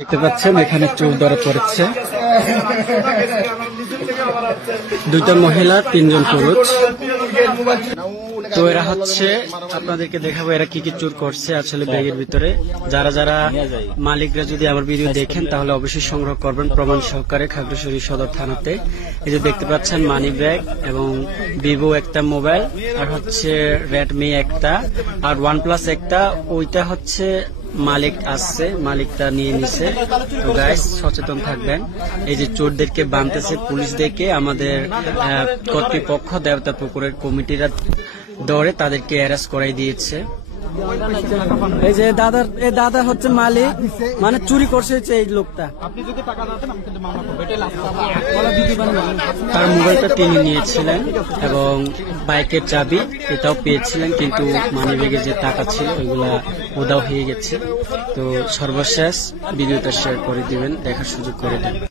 দেখতে পাচ্ছেন এখানে চোর ধরা পড়েছে। দুইটা মহিলা, তিনজন পুরুষ। তো এরা হচ্ছে, আপনাদেরকে দেখাবো এরা কি কি চুর করছে আসলে ব্যাগের ভিতরে। যারা যারা মালিকরা যদি আমার ভিডিও দেখেন তাহলে অবশ্যই সংগ্রহ করবেন প্রমাণ সহকারে খাগড়াছড়ি সদর থানাতে। এই যে দেখতে পাচ্ছেন মানি ব্যাগ এবং ভিভো একটা মোবাইল, আর হচ্ছে রেডমি একটা, আর OnePlus একটা। ওইটা হচ্ছে মালিক আসছে, মালিকটা নিয়ে নিছে। তো গাইস সচেতন থাকবেন। এই যে চোরদেরকে বাঁধতেছে পুলিশদেরকে আমাদের কর্তৃপক্ষ দেবতা পুকুরের কমিটিরা দৌড়ে তাদেরকে অ্যারেস্ট করাই দিয়েছে। এই যে দাদা হচ্ছে মালিক, মানে চুরি করছে এই লোকটা। তার মোবাইলটা তিনি নিয়েছিলেন এবং বাইকের চাবি এটাও পেয়েছিলেন, কিন্তু মানিব্যাগে যে টাকা ছিল ওইগুলা উধাও হয়ে গেছে। তো সর্বশেষ ভিডিওটা শেয়ার করে দিবেন, দেখার সুযোগ করে দেবেন।